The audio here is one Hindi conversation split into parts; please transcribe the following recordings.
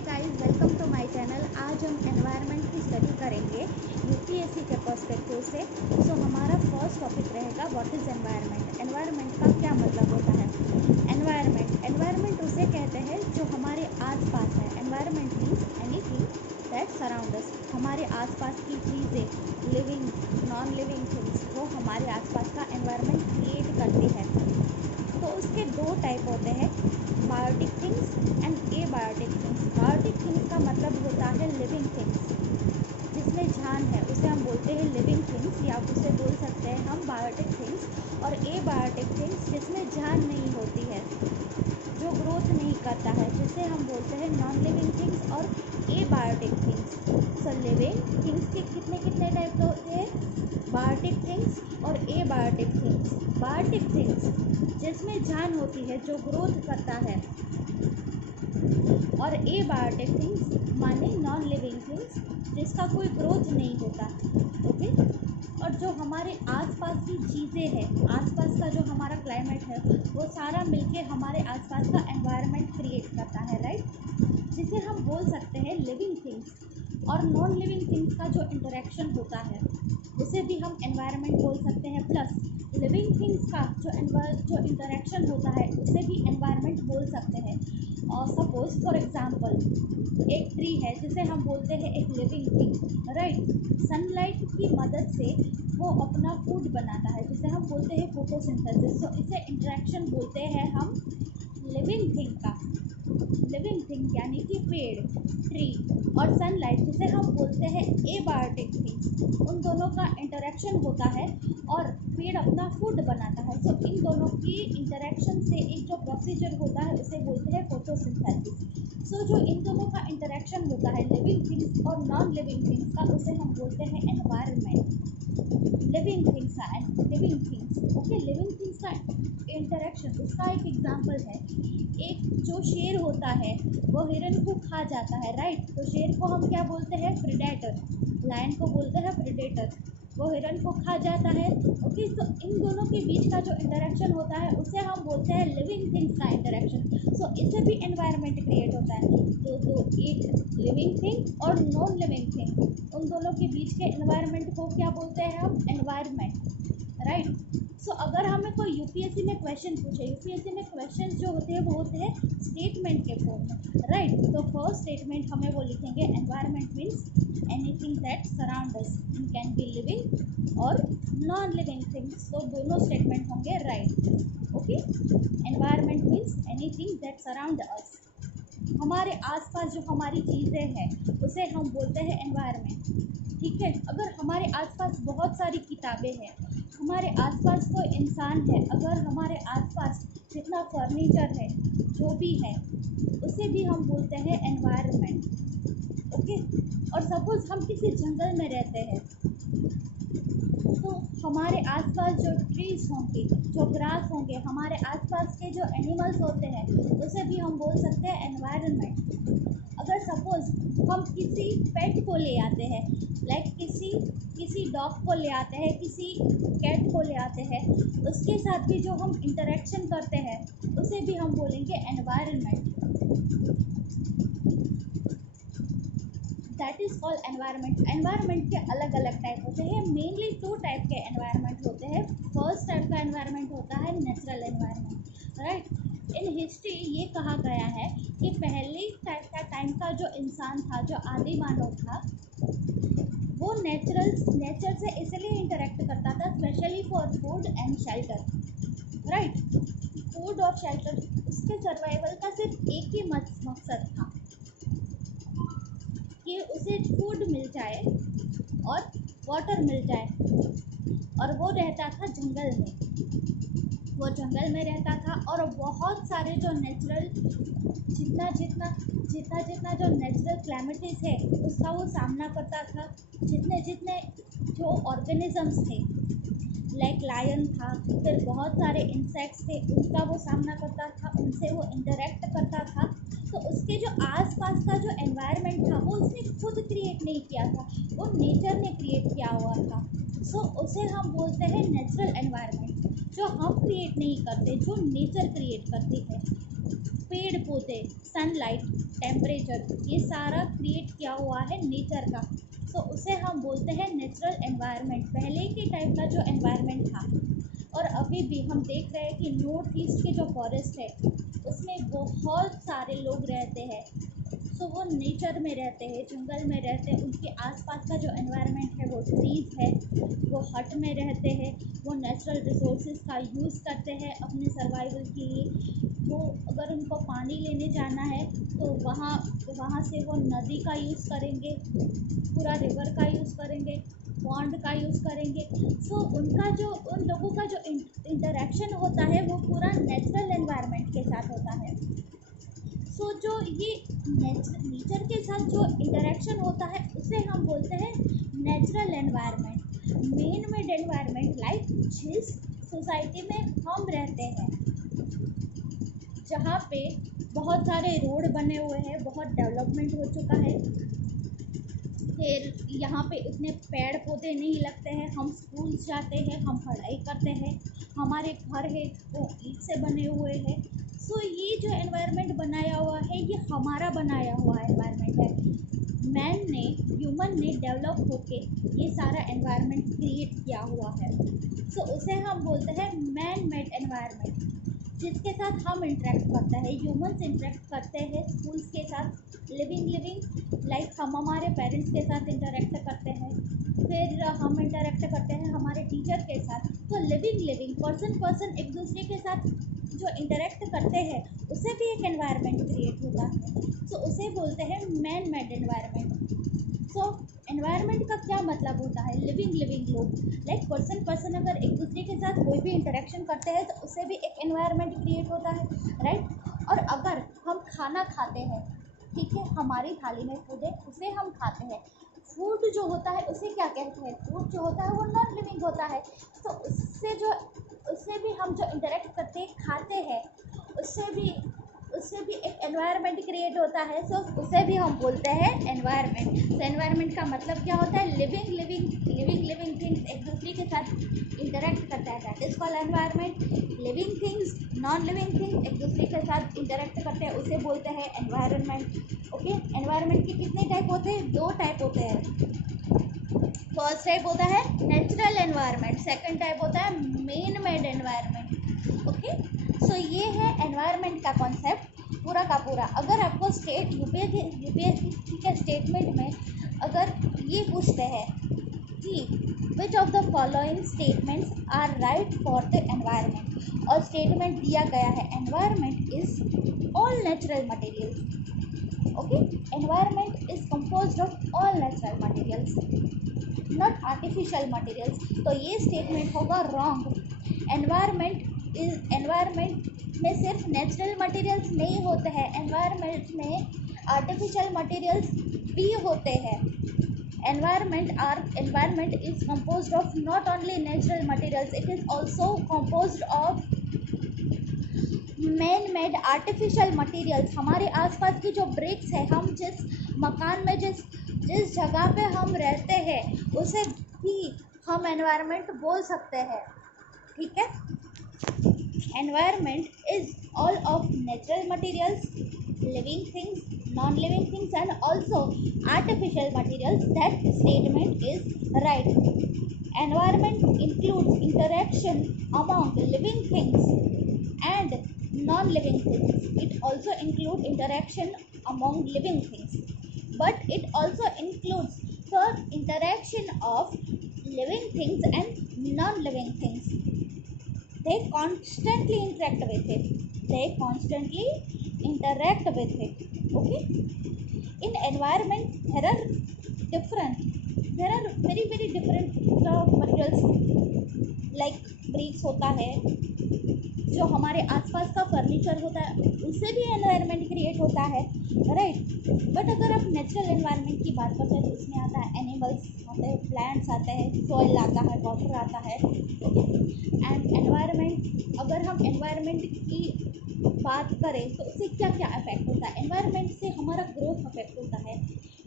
Guys, welcome to my channel. आज हम एनवायरनमेंट की स्टडी करेंगे यूपीएससी के पर्सपेक्टिव से। हमारा फर्स्ट टॉपिक रहेगा व्हाट इज़ एनवायरनमेंट। एनवायरनमेंट का क्या मतलब होता है? एनवायरनमेंट उसे कहते हैं जो हमारे आसपास है। Environment means anything that surround us. हमारे आसपास की चीज़ें, लिविंग नॉन लिविंग थिंग्स, वो हमारे आसपास का एनवायरनमेंट क्रिएट करती है। तो उसके दो टाइप होते हैं, biotic things and abiotic things. Biotic things का मतलब होता है लिविंग थिंग्स, जिसमें जान है, उसे हम बोलते हैं लिविंग थिंग्स, या उसे बोल सकते हैं हम बायोटिक थिंग्स। और एबायोटिक थिंग्स जिसमें जान नहीं होती है, जो ग्रोथ नहीं करता है, जिसे हम बोलते हैं नॉन लिविंग थिंग्स और एबायोटिक थिंग्स। सो लिविंग थिंग्स के कितने कितने टाइप होते हैं? बायोटिक थिंग्स और एबायोटिक थिंग्स। बायोटिक थिंग्स जिसमें जान होती है, जो ग्रोथ करता है, और एबायोटिक थिंग्स माने नॉन लिविंग थिंग्स जिसका कोई ग्रोथ नहीं होता। ओके। और जो हमारे आसपास की चीज़ें हैं, आसपास का जो हमारा क्लाइमेट है, वो सारा मिलके हमारे आसपास का एनवायरनमेंट क्रिएट करता है, राइट, जिसे हम बोल सकते हैं लिविंग थिंग्स। और नॉन लिविंग थिंग्स का जो इंटरेक्शन होता है, उसे भी हम एनवायरनमेंट बोल सकते हैं। प्लस लिविंग थिंग्स का जो इंटरेक्शन होता है, उसे भी एनवायरनमेंट बोल सकते हैं। और सपोज फॉर एग्जांपल, एक ट्री है जिसे हम बोलते हैं एक लिविंग थिंग, राइट। सनलाइट की मदद से वो अपना फूड बनाता है, जिसे हम बोलते हैं फोटोसिंथेसिस। तो इसे इंटरेक्शन बोलते हैं हम लिविंग थिंग का। लिविंग थिंग यानी कि पेड़, ट्री और सनलाइट, जिसे हम बोलते हैं एबायोटिक थिंग्स, उन दोनों का इंटरेक्शन होता है और पेड़ अपना फूड बनाता है। सो इन दोनों की इंटरेक्शन से एक जो प्रोसीजर होता है, उसे बोलते हैं फोटोसिंथेसिस। सो जो इन दोनों का इंटरेक्शन होता है, लिविंग थिंग्स और नॉन लिविंग थिंग्स का, उसे हम बोलते हैं एनवायरनमेंट। लिविंग थिंग्स का and living things, okay, living things का इंटरेक्शन, उसका एक एग्जांपल है, एक जो शेर होता है वो हिरन को खा जाता है, राइट। तो शेर को हम क्या बोलते हैं? प्रेडेटर। लायन को बोलते हैं प्रेडेटर। वो हिरन को खा जाता है, ओके। तो इन दोनों के बीच का जो इंटरेक्शन होता है, उसे हम बोलते हैं लिविंग थिंग्स का इंटरेक्शन। सो इससे भी एनवायरनमेंट क्रिएट होता है। तो एक लिविंग थिंग और नॉन लिविंग थिंग, उन दोनों के बीच के एनवायरनमेंट को क्या बोलते हैं हम? Environment, right. सो अगर हमें कोई यूपीएससी में क्वेश्चन पूछे, यूपीएससी में क्वेश्चन जो होते हैं वो होते हैं स्टेटमेंट के फॉर्म में, राइट। तो फर्स्ट स्टेटमेंट हमें वो लिखेंगे, environment means anything that surround us, it can be living और नॉन लिविंग थिंग्स। तो दोनों स्टेटमेंट होंगे right, okay. Environment means anything that surround us, हमारे आसपास जो हमारी चीज़ें हैं, उसे हम बोलते हैं एनवायरनमेंट, ठीक है। अगर हमारे आसपास बहुत सारी किताबें हैं, हमारे आसपास कोई इंसान है, अगर हमारे आसपास जितना फर्नीचर है, जो भी है, उसे भी हम बोलते हैं एनवायरनमेंट, ओके। और सपोज हम किसी जंगल में रहते हैं, तो हमारे आसपास जो ट्रीज होंगे, जो ग्रास होंगे, हमारे आसपास के जो एनिमल्स होते हैं, उसे भी हम बोल सकते हैं एनवायरनमेंट। अगर सपोज हम किसी पेट को ले आते हैं, लाइक किसी डॉग को ले आते हैं, किसी कैट को ले आते हैं, उसके साथ भी जो हम इंटरेक्शन करते हैं, उसे भी हम बोलेंगे environment. That is called environment. Environment के अलग अलग टाइप होते हैं, मेनली दो टाइप के एनवायरनमेंट होते हैं। फर्स्ट टाइप का एनवायरनमेंट होता है natural environment, right. In history ये कहा गया है कि पहले टाइम का जो इंसान था, जो आदि मानव था, वो नेचर से इसलिए इंटरेक्ट करता था, specially for food and shelter, right. Food और शेल्टर, उसके सर्वाइवल का सिर्फ एक ही मकसद था कि उसे फूड मिल जाए और वाटर मिल जाए। और वो रहता था जंगल में, वो जंगल में रहता था, और बहुत सारे जो नेचुरल जितना जो नेचुरल क्लैमिटीज़ है, उसका वो सामना करता था। जितने जो ऑर्गेनिजम्स थे, लाइक लायन था, फिर बहुत सारे इंसेक्ट्स थे, उनका वो सामना करता था, उनसे वो इंटरेक्ट करता था। तो उसके जो आसपास का जो एनवायरनमेंट था, वो उसने खुद क्रिएट नहीं किया था, वो नेचर ने क्रिएट किया हुआ था। सो उसे हम बोलते हैं नेचुरल एनवायरनमेंट, जो हम क्रिएट नहीं करते, जो नेचर क्रिएट करती है। पेड़ पौधे, सनलाइट, टेम्परेचर, ये सारा क्रिएट किया हुआ है नेचर का। तो उसे हम बोलते हैं नेचुरल एनवायरनमेंट। पहले के टाइप का जो एनवायरनमेंट था और अभी भी हम देख रहे हैं कि नॉर्थ ईस्ट के जो फॉरेस्ट है उसमें बहुत सारे लोग रहते हैं। सो वो नेचर में रहते हैं, जंगल में रहते हैं, उनके आसपास का जो एनवायरनमेंट है वो ट्रीज है, वो हट में रहते हैं, वो नेचुरल रिसोर्सेज का यूज़ करते हैं अपने सर्वाइवल के लिए। वो अगर उनको पानी लेने जाना है तो वहाँ से वो नदी का यूज़ करेंगे, पूरा रिवर का यूज़ करेंगे, पॉन्ड का यूज़ करेंगे। सो उनका जो उन लोगों का जो इंटरेक्शन होता है वो पूरा नेचुरल एनवायरनमेंट के साथ होता है। सो जो ये नेचर के साथ जो इंटरेक्शन होता है उसे हम बोलते हैं natural environment. Main made environment like जिस सोसाइटी में हम रहते हैं, जहाँ पे बहुत सारे रोड बने हुए हैं, बहुत डेवलपमेंट हो चुका है, फिर यहाँ पे उतने पेड़ पौधे नहीं लगते हैं, हम स्कूल जाते हैं, हम पढ़ाई करते हैं, हमारे घर है वो ईंट से बने हुए हैं। सो ये जो एनवायरनमेंट बनाया हुआ है ये हमारा बनाया हुआ एनवायरनमेंट है। ह्यूमन ने डेवलप होके ये सारा एनवायरनमेंट क्रिएट किया हुआ है। सो उसे हम बोलते हैं मैन मेड एनवायरनमेंट, जिसके साथ हम इंटरेक्ट करते हैं। ह्यूमन्स इंटरेक्ट करते हैं स्कूल्स के साथ, लिविंग लाइक हम हमारे पेरेंट्स के साथ इंटरेक्ट करते हैं, फिर हम इंटरेक्ट करते हैं हमारे टीचर के साथ। तो लिविंग पर्सन एक दूसरे के साथ जो इंटरेक्ट करते हैं उससे भी एक एनवायरनमेंट क्रिएट होता है। सो उसे बोलते हैं मैन मेड एनवायरनमेंट। सो एनवायरनमेंट का क्या मतलब होता है? लिविंग लोग लाइक पर्सन अगर एक दूसरे के साथ कोई भी इंटरेक्शन करते हैं तो उससे भी एक एनवायरनमेंट क्रिएट होता है, राइट। और अगर हम खाना खाते हैं, ठीक है, हमारी थाली में फूड है, उसे हम खाते हैं। फूड जो होता है उसे क्या कहते हैं? फूड जो होता है वो नॉन लिविंग होता है। तो उससे भी हम जो इंटरेक्ट करते हैं, खाते हैं, उससे भी एक एनवायरनमेंट क्रिएट होता है। सो उसे भी हम बोलते हैं एनवायरनमेंट। तो एनवायरनमेंट का मतलब क्या होता है? लिविंग थिंग्स एक दूसरे के साथ इंटरेक्ट करता है, that is called environment. Living things, non living things एक दूसरे के साथ इंटरेक्ट करते हैं, उसे बोलते हैं एनवायरनमेंट। ओके, एनवायरनमेंट के कितने टाइप होते हैं? 2 टाइप होते हैं। फर्स्ट टाइप होता है नेचुरल एनवायरनमेंट, सेकंड टाइप होता है मेन मेड एनवायरनमेंट। ओके, सो ये है एनवायरनमेंट का कॉन्सेप्ट पूरा का पूरा। अगर आपको यूपीएससी के स्टेटमेंट में अगर ये पूछते हैं कि which of the following statements are right for the environment, और स्टेटमेंट दिया गया है environment is all natural materials. Okay, environment is composed of all natural materials, not artificial materials. तो ये स्टेटमेंट होगा रॉन्ग। एनवायरनमेंट में सिर्फ नेचुरल मटेरियल्स नहीं होते हैं, एनवायरनमेंट में आर्टिफिशियल मटेरियल्स भी होते हैं। Environment is composed of not only natural materials, it is also composed of man-made artificial materials। हमारे आसपास की जो ब्रिक्स है, हम जिस मकान में जिस जगह पे हम रहते हैं उसे भी हम एनवायरनमेंट बोल सकते हैं, ठीक है। Environment is all of natural materials, living things, non-living things and also artificial materials. That statement is right. Environment includes interaction among living things and non-living things. It also includes interaction among living things, but it also includes the interaction of living things and non-living things. They constantly interact with it. Okay, in environment there are very different materials like bricks होता है, जो हमारे आसपास का फर्नीचर होता है, उससे भी एनवायरनमेंट क्रिएट होता है, राइट। बट अगर आप नेचुरल एनवायरनमेंट की बात करते हैं तो उसमें आता है एनिमल्स आते हैं, प्लांट्स आते हैं, सॉइल आता है, वाटर आता है। ओके, एंड एनवायरनमेंट, अगर हम एनवायरनमेंट की बात करें तो उससे क्या क्या अफेक्ट होता है? एनवायरनमेंट से हमारा ग्रोथ अफेक्ट होता है,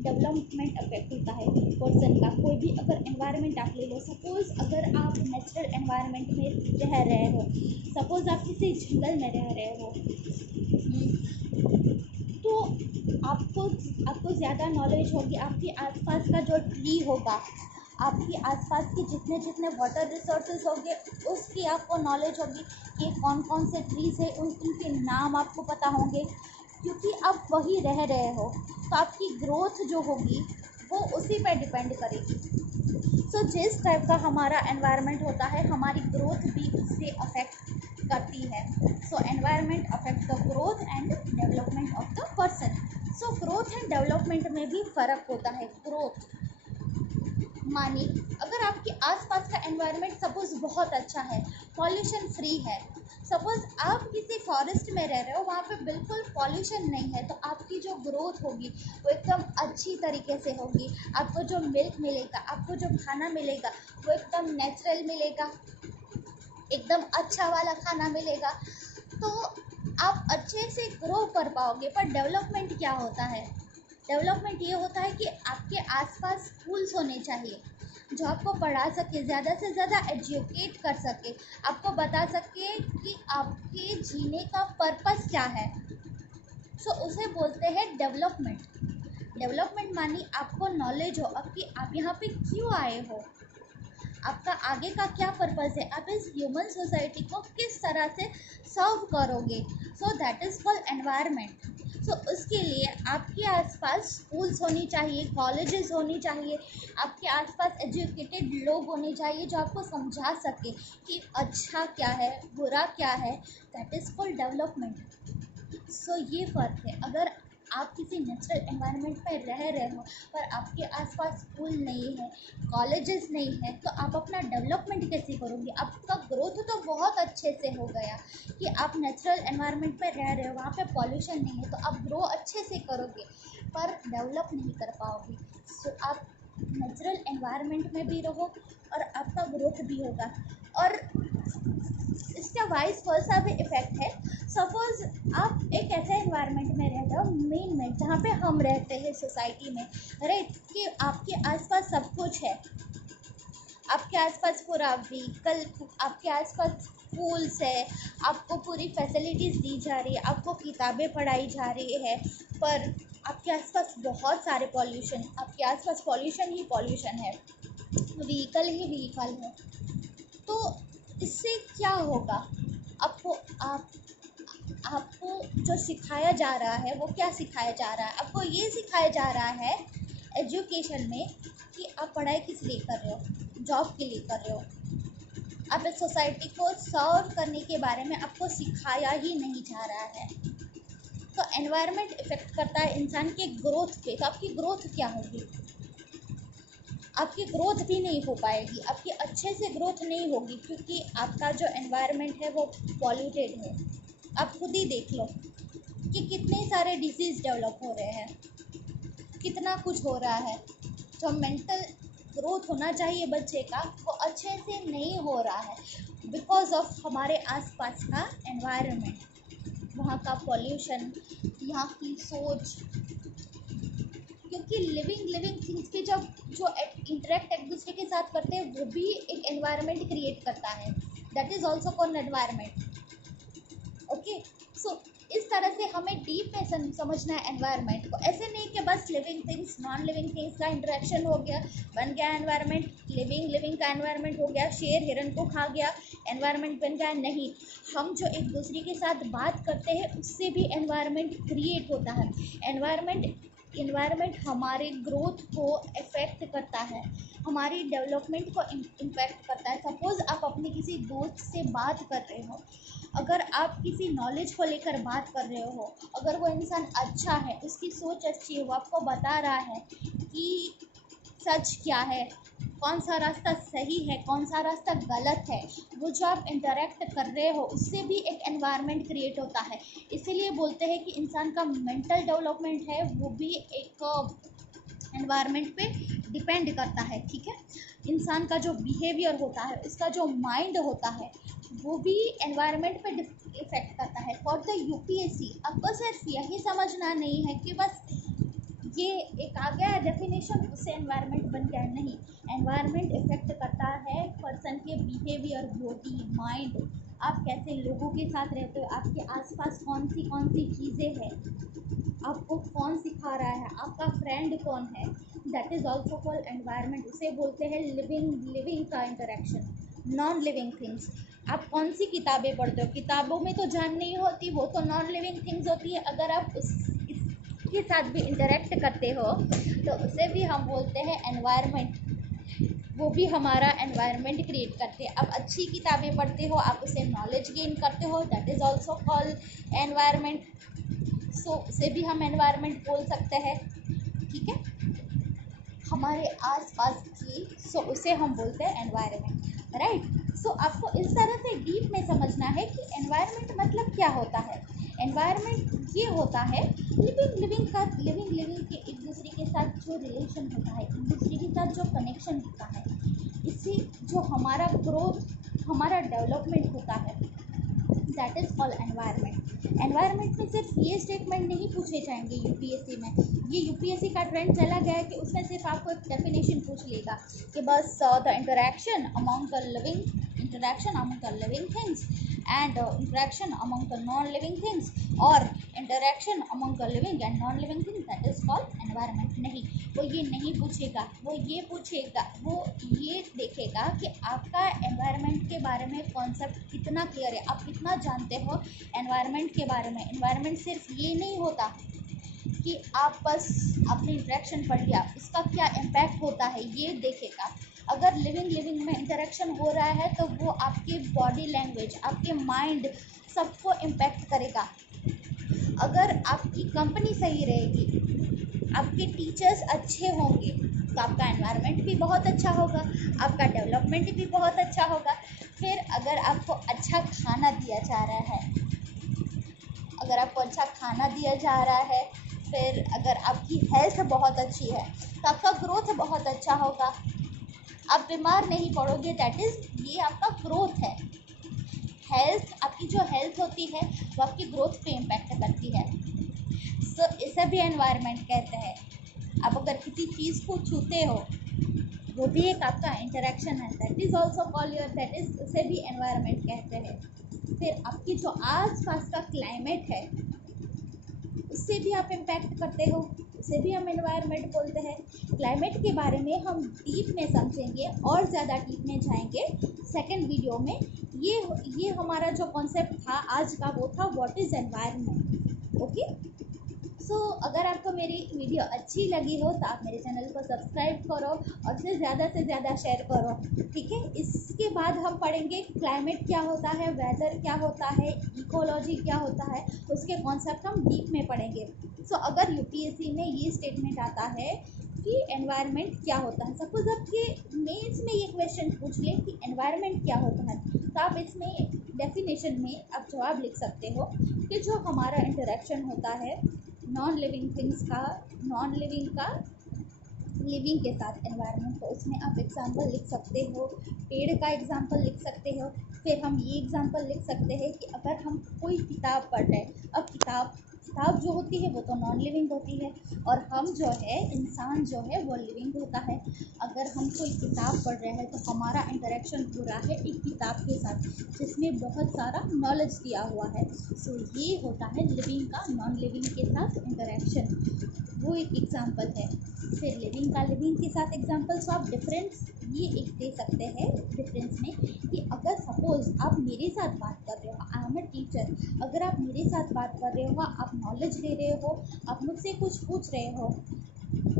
डेवलपमेंट अफेक्ट होता है पर्सन का। कोई भी अगर एनवायरनमेंट आप ले लो, सपोज़ अगर आप नेचुरल एनवायरनमेंट में रह रहे हो, सपोज़ आप किसी जंगल में रह रहे हो, तो आपको आपको ज़्यादा नॉलेज होगी, आपके आसपास का जो ट्री होगा, आपके आसपास के जितने जितने वाटर रिसोर्सेज होंगे उसकी आपको नॉलेज होगी कि कौन कौन से ट्रीज़ है, उनके नाम आपको पता होंगे, क्योंकि आप वहीं रह रहे हो। तो आपकी ग्रोथ जो होगी वो उसी पे डिपेंड करेगी। सो जिस टाइप का हमारा एनवायरनमेंट होता है, हमारी ग्रोथ भी उससे अफेक्ट करती है। So environment affect the growth and development of the person. So growth and development में भी फ़र्क होता है। ग्रोथ मानी अगर आपके आसपास का एनवायरनमेंट सपोज़ बहुत अच्छा है, पॉल्यूशन फ्री है, सपोज़ आप किसी फॉरेस्ट में रह रहे हो, वहाँ पे बिल्कुल पॉल्यूशन नहीं है, तो आपकी जो ग्रोथ होगी वो एकदम अच्छी तरीके से होगी। आपको जो मिल्क मिलेगा, आपको जो खाना मिलेगा वो एकदम नेचुरल मिलेगा, एकदम अच्छा वाला खाना मिलेगा, तो आप अच्छे से ग्रो कर पाओगे। पर डेवलपमेंट क्या होता है? डेवलपमेंट ये होता है कि आपके आसपास स्कूल्स होने चाहिए जो आपको पढ़ा सके, ज़्यादा से ज़्यादा एजुकेट कर सके, आपको बता सके कि आपके जीने का पर्पस क्या है। सो उसे बोलते हैं डेवलपमेंट। डेवलपमेंट मानी आपको नॉलेज हो आपकी, आप यहाँ पे क्यों आए हो, आपका आगे का क्या पर्पस है, आप इस ह्यूमन सोसाइटी को किस तरह से सर्व करोगे। So that is called environment. So उसके लिए आपके आसपास स्कूल्स होनी चाहिए, कॉलेजेस होनी चाहिए, आपके आसपास एजुकेटेड लोग होने चाहिए जो आपको समझा सके कि अच्छा क्या है, बुरा क्या है। That is called development. So ये फ़र्क है। अगर आप किसी नेचुरल एनवायरनमेंट में रह रहे हो पर आपके आसपास स्कूल नहीं है, कॉलेजेस नहीं है, तो आप अपना डेवलपमेंट कैसे करोगे? आपका ग्रोथ तो बहुत अच्छे से हो गया कि आप नेचुरल एनवायरनमेंट में रह रहे हो, वहाँ पे पॉल्यूशन नहीं है, तो आप ग्रो अच्छे से करोगे पर डेवलप नहीं कर पाओगे। सो आप नेचुरल एनवायरनमेंट में भी रहो और आपका ग्रोथ भी होगा। और इसका वाइस वर्सा भी इफ़ेक्ट है। सपोज़ आप एक ऐसे एनवायरनमेंट में रहते हो, मेन में जहाँ पे हम रहते हैं सोसाइटी में, राइट, कि आपके आसपास सब कुछ है, आपके आसपास पूरा व्हीकल, आपके आसपास स्कूल्स है, आपको पूरी फैसिलिटीज़ दी जा रही है, आपको किताबें पढ़ाई जा रही है, पर आपके आसपास बहुत सारे पॉल्यूशन, आपके आसपास पॉल्यूशन ही पॉल्यूशन है, व्हीकल ही व्हीकल है। तो इससे क्या होगा? आपको आप आपको जो सिखाया जा रहा है वो क्या सिखाया जा रहा है? आपको ये सिखाया जा रहा है एजुकेशन में कि आप पढ़ाई किस लिए कर रहे हो, जॉब के लिए कर रहे हो। आप इस सोसाइटी को सर्व करने के बारे में आपको सिखाया ही नहीं जा रहा है। तो एनवायरनमेंट इफ़ेक्ट करता है इंसान के ग्रोथ पे। तो आपकी ग्रोथ क्या होगी? आपकी ग्रोथ भी नहीं हो पाएगी, आपकी अच्छे से ग्रोथ नहीं होगी, क्योंकि आपका जो एनवायरनमेंट है वो पॉल्यूटेड है। आप खुद ही देख लो कि कितने सारे डिसीज़ डेवलप हो रहे हैं, कितना कुछ हो रहा है। जो मेंटल ग्रोथ होना चाहिए बच्चे का वो अच्छे से नहीं हो रहा है बिकॉज ऑफ हमारे आसपास का एनवायरनमेंट, वहाँ का पॉल्यूशन, यहाँ की सोच। क्योंकि लिविंग थिंग्स के जब जो इंटरेक्ट एक दूसरे के साथ करते हैं वो भी एक एनवायरनमेंट क्रिएट करता है। That is also called environment. Okay, so इस तरह से हमें डीप में समझना है एनवायरनमेंट को। ऐसे नहीं कि बस living things non living things का इंटरेक्शन हो गया, बन गया एनवायरनमेंट, लिविंग का एनवायरनमेंट हो गया, शेर हिरन को खा गया, एनवायरनमेंट बन गया। नहीं, हम जो एक दूसरे के साथ बात करते हैं उससे भी एनवायरनमेंट क्रिएट होता है। एनवायरनमेंट हमारे ग्रोथ को इफ़ेक्ट करता है, हमारी डेवलपमेंट को इम्पैक्ट करता है। सपोज़ आप अपने किसी दोस्त से बात कर रहे हो, अगर आप किसी नॉलेज को लेकर बात कर रहे हो, अगर वो इंसान अच्छा है, उसकी सोच अच्छी है, वो आपको बता रहा है कि सच क्या है, कौन सा रास्ता सही है, कौन सा रास्ता गलत है, वो जो आप इंटरेक्ट कर रहे हो उससे भी एक एनवायरनमेंट क्रिएट होता है। इसीलिए बोलते हैं कि इंसान का मेंटल डेवलपमेंट है वो भी एक एनवायरनमेंट पे डिपेंड करता है। ठीक है, इंसान का जो बिहेवियर होता है, उसका जो माइंड होता है, वो भी एनवायरनमेंट पे इफ़ेक्ट करता है। फॉर द यूपीएससी आपको सिर्फ यही समझना नहीं है कि बस ये एक आ गया है डेफिनेशन, उससे एनवायरनमेंट बन गया, नहीं। एनवायरनमेंट इफ़ेक्ट करता है पर्सन के बिहेवियर, बॉडी, माइंड, आप कैसे लोगों के साथ रहते हो, आपके आसपास कौन सी चीज़ें हैं, आपको कौन सिखा रहा है, आपका फ्रेंड कौन है, that is also called environment. उसे बोलते हैं लिविंग का इंटरेक्शन। नॉन लिविंग थिंग्स, आप कौन सी किताबें पढ़ते हो, किताबों में तो जान नहीं होती, वो तो नॉन लिविंग थिंग्स होती है। अगर आप इसके साथ भी इंटरेक्ट करते हो तो उसे भी हम बोलते हैं एनवायरनमेंट, वो भी हमारा एनवायरनमेंट क्रिएट करते हैं। आप अच्छी किताबें पढ़ते हो, आप उसे नॉलेज गेन करते हो, that is also called environment. So उसे भी हम एनवायरनमेंट बोल सकते हैं, ठीक है, हमारे आसपास की, सो उसे हम बोलते हैं एनवायरनमेंट, राइट। सो आपको इस तरह से डीप में समझना है कि एनवायरनमेंट मतलब क्या होता है। एनवायरनमेंट ये होता है लिविंग के एक दूसरे के साथ जो रिलेशन होता है, एक दूसरे के साथ जो कनेक्शन होता है, इससे जो हमारा ग्रोथ, हमारा डेवलपमेंट होता है, that is called environment. Environment में सिर्फ ये स्टेटमेंट नहीं पूछे जाएंगे यूपीएससी में। ये यूपीएससी का ट्रेंड चला गया है कि उसमें सिर्फ आपको एक डेफिनेशन पूछ लेगा कि बस the interaction among the living things and interaction among the non-living things or interaction among the living and non-living things, that is called environment। नहीं, वो ये नहीं पूछेगा, वो ये पूछेगा, वो ये देखेगा कि आपका एनवायरनमेंट के बारे में कॉन्सेप्ट कितना क्लियर है, आप कितना जानते हो एनवायरनमेंट के बारे में। एनवायरनमेंट सिर्फ ये नहीं होता कि आप बस अपनी इंटरेक्शन पढ़ लिया, इसका क्या इम्पैक्ट होता है ये देखेगा। अगर लिविंग में इंटरेक्शन हो रहा है तो वो आपके बॉडी लैंग्वेज, आपके माइंड, सबको इम्पैक्ट करेगा। अगर आपकी कंपनी सही रहेगी, आपके टीचर्स अच्छे होंगे, तो आपका एनवायरनमेंट भी बहुत अच्छा होगा, आपका डेवलपमेंट भी बहुत अच्छा होगा। फिर अगर आपको अच्छा खाना दिया जा रहा है, अगर आपको अच्छा खाना दिया जा रहा है, फिर अगर आपकी हेल्थ बहुत अच्छी है तो आपका ग्रोथ बहुत अच्छा होगा, आप बीमार नहीं पड़ोगे, दैट इज़ ये आपका ग्रोथ है। हेल्थ, आपकी जो हेल्थ होती है वो आपकी ग्रोथ पे इम्पैक्ट करती है। सो इसे भी एनवायरनमेंट कहते हैं। आप अगर किसी चीज़ को छूते हो, वो भी एक आपका इंटरेक्शन है, that is also call your, that is, उसे भी एनवायरनमेंट कहते हैं। फिर आपकी जो आस पास का क्लाइमेट है उससे भी आप इम्पैक्ट करते हो, उसे भी हम एनवायरनमेंट बोलते हैं। क्लाइमेट के बारे में हम डीप में समझेंगे और ज़्यादा डीप में जाएंगे सेकंड वीडियो में। ये हमारा जो कॉन्सेप्ट था आज का वो था व्हाट इज़ एनवायरनमेंट, ओके। सो अगर आपको मेरी वीडियो अच्छी लगी हो तो आप मेरे चैनल को सब्सक्राइब करो और फिर ज़्यादा से ज़्यादा शेयर करो, ठीक है। इसके बाद हम पढ़ेंगे क्लाइमेट क्या होता है, वेदर क्या होता है, इकोलॉजी क्या होता है, उसके कॉन्सेप्ट हम डीप में पढ़ेंगे। सो अगर यूपीएससी में ये स्टेटमेंट आता है कि एनवायरनमेंट क्या होता है, सपोज आपके मेंस में ये क्वेश्चन पूछ ले कि एनवायरनमेंट क्या होता है, तो आप इसमें डेफिनेशन में आप जवाब लिख सकते हो कि जो हमारा इंटरेक्शन होता है नॉन लिविंग थिंग्स का, नॉन लिविंग का लिविंग के साथ एनवायरनमेंट, तो उसमें आप एग्जांपल लिख सकते हो, पेड़ का एग्जांपल लिख सकते हो। फिर हम ये एग्जांपल लिख सकते हैं कि अगर हम कोई किताब पढ़ रहे हैं, अब किताब जो होती है वो तो नॉन लिविंग होती है और हम जो है इंसान जो है वो लिविंग होता है। अगर हम कोई किताब पढ़ रहे हैं तो हमारा इंटरेक्शन हो रहा है एक किताब के साथ जिसमें बहुत सारा नॉलेज दिया हुआ है। सो ये होता है लिविंग का नॉन लिविंग के साथ इंटरेक्शन, वो एक एग्जांपल है। फिर लिविंग के साथ एग्जांपल, सो आप डिफरेंस ये एक दे सकते हैं डिफरेंस में कि अगर सपोज आप मेरे साथ बात कर रहे हो, आई एम अ टीचर, अगर आप मेरे साथ बात कर रहे हो, आप नॉलेज दे रहे हो, आप मुझसे कुछ पूछ रहे हो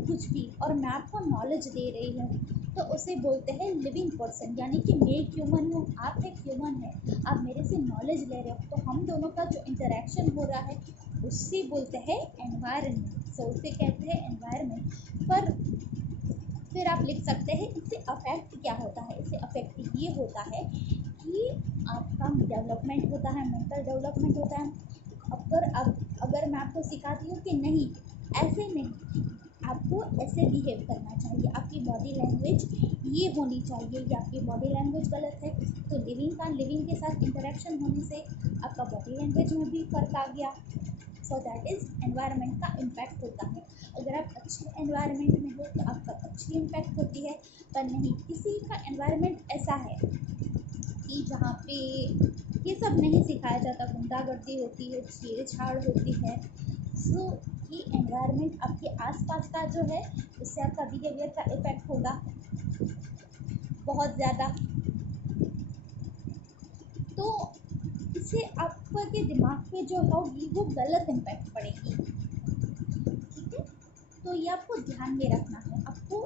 कुछ भी और मैं आपको नॉलेज दे रही हूँ, तो उसे बोलते हैं लिविंग पर्सन। यानी कि मैं एक ह्यूमन हूँ, आप एक ह्यूमन है, आप मेरे से नॉलेज ले रहे हो, तो हम दोनों का जो इंटरेक्शन हो रहा है उससे बोलते हैं एनवायरनमेंट। सो उसे कहते हैं एनवायरनमेंट। पर फिर आप लिख सकते हैं इससे अफेक्ट क्या होता है। इससे अफेक्ट ये होता है कि आपका डेवलपमेंट होता है, मेंटल डेवलपमेंट होता है। अगर मैं आपको सिखाती हूँ कि नहीं ऐसे नहीं, आपको ऐसे बिहेव करना चाहिए, आपकी बॉडी लैंग्वेज ये होनी चाहिए, या आपकी बॉडी लैंग्वेज गलत है, तो लिविंग के साथ इंटरेक्शन होने से आपका बॉडी लैंग्वेज में भी फ़र्क आ गया। सो दैट इज़ एनवायरनमेंट का इम्पैक्ट होता है। अगर आप अच्छे एनवायरनमेंट में हो तो आपका अच्छी इम्पैक्ट होती है, पर नहीं किसी का एनवायरनमेंट ऐसा है कि जहाँ पे ये सब नहीं सिखाया जाता, गुंडागर्दी होती है, छेड़छाड़ होती है। सो ये एनवायरनमेंट आपके आसपास का जो है, उससे आपका बिहेवियर का इफेक्ट होगा बहुत ज़्यादा। तो इससे आपके दिमाग पे जो होगी वो गलत इम्पैक्ट पड़ेगी, ठीक है। तो ये आपको ध्यान में रखना है, आपको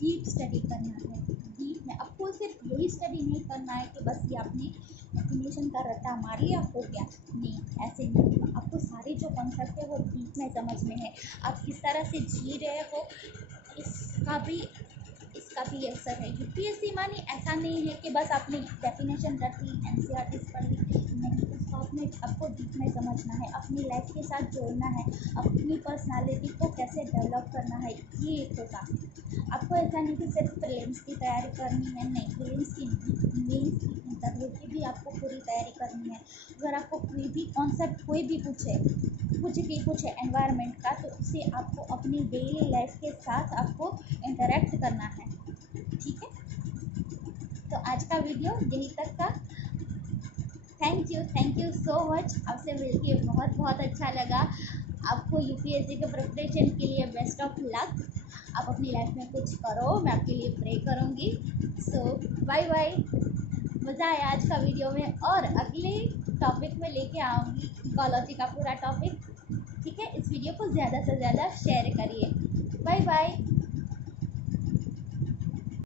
डीप स्टडी करना है। डीप में आपको सिर्फ यही स्टडी नहीं करना है कि बस ये आपने डेफिनेशन का रट्टा मार लिया हो गया, नहीं, ऐसे नहीं। आपको सारे जो कॉन्सेप्ट है वो डीप में समझने हैं। आप किस तरह से जी रहे हो इसका भी असर है। यूपीएससी माने ऐसा नहीं है कि बस आपने डेफिनेशन रख ली, एनसीईआरटी पढ़ ली, नहीं, उसको आपको डीप में समझना है, अपनी लाइफ के साथ जोड़ना है, अपनी पर्सनालिटी को कैसे डेवलप करना है, ये एक होगा। आपको ऐसा नहीं कि सिर्फ प्रीलिम्स की तैयारी करनी है, नहीं, प्रीलिम्स की नहीं, मेंस की, इंटरव्यू की भी आपको पूरी तैयारी करनी है। अगर आपको कोई भी कॉन्सेप्ट कोई भी पूछे, कुछ भी पूछे एनवायरनमेंट का, तो उसे आपको अपनी डेली लाइफ के साथ आपको इंटरेक्ट करना है, ठीक है। तो आज का वीडियो यही तक था। Thank you so much. आपसे मिलके बहुत बहुत अच्छा लगा। आपको यूपीएससी के प्रिपरेशन के लिए बेस्ट ऑफ लक। आप अपनी लाइफ में कुछ करो, मैं आपके लिए प्रे करूँगी। सो बाय बाय। मज़ा आया आज का वीडियो में, और अगले टॉपिक में लेके आऊँगी इकोलॉजी का पूरा टॉपिक, ठीक है। इस वीडियो को ज़्यादा से ज़्यादा शेयर करिए। Bye bye.